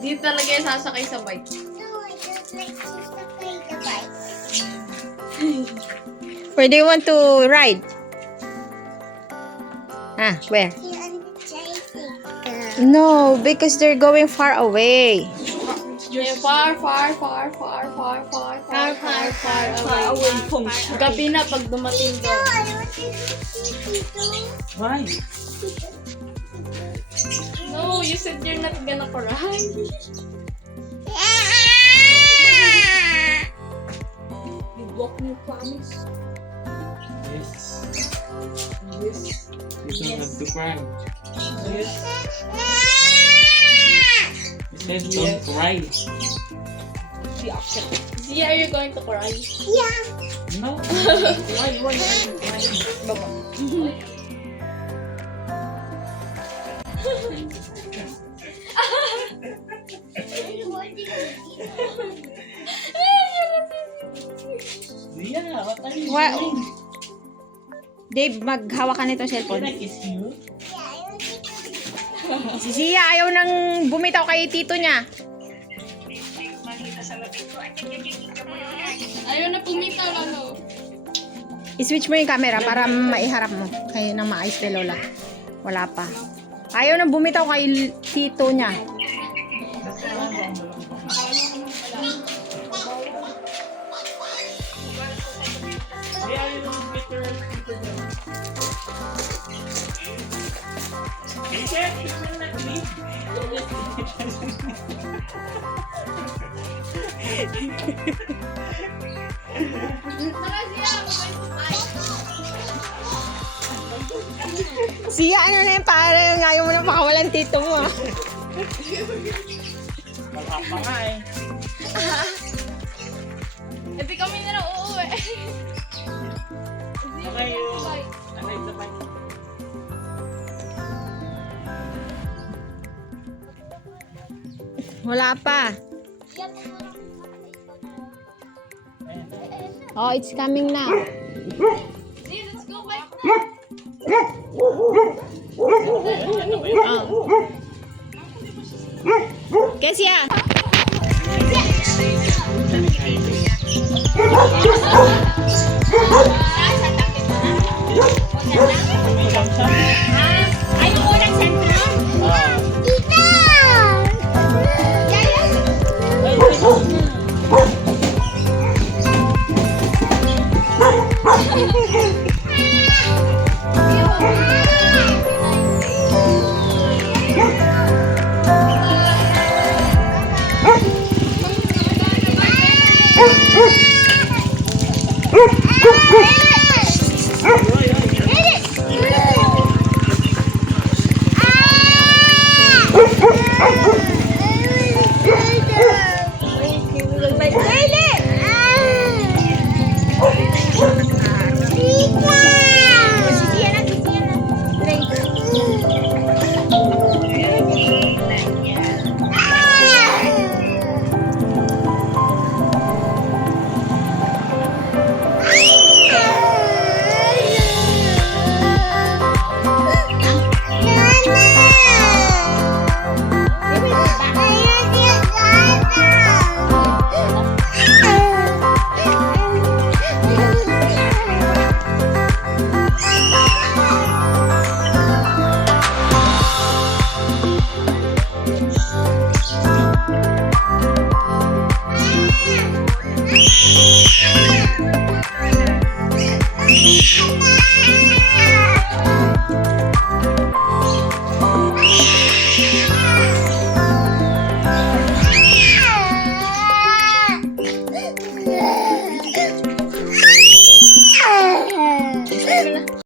Di talaga yung sasakay sa bike. No, I don't like to sakay the bike. Where do you want to ride? Where? Here on the tricycle. No, because they're going far away. Yeah, far away. Gabi na pag dumating No, doon. I want to see Tito. Why? No, you said you're not gonna cry. You broke your promise. Yes. Yes. You don't have to cry. Yes. You said don't cry. Zia, are you going to cry? Yeah. No. Why? Yeah, what are you What? doing? Dave, maghawa ka nito Can cellphone. I kiss you? Yeah, I want to Si Zia ayaw nang bumitaw kay tito niya. Ayaw na pumita lang, no? I-switch mo yung camera para maiharap mo. Kayo nang maayos kay Lola. Wala pa. Ayaw nang bumitaw kay tito niya. Yeah, you don't get your you will not leave. Zia, ano na yung parang ayaw mo na pakawalan tito mo ah. Wala pa nga eh. Hindi kami na lang uuwi. Okay, you. I like the bike. Wala pa. Oh, it's coming now. Zia, let's go bike na. Kasi ah. Tumigam siya.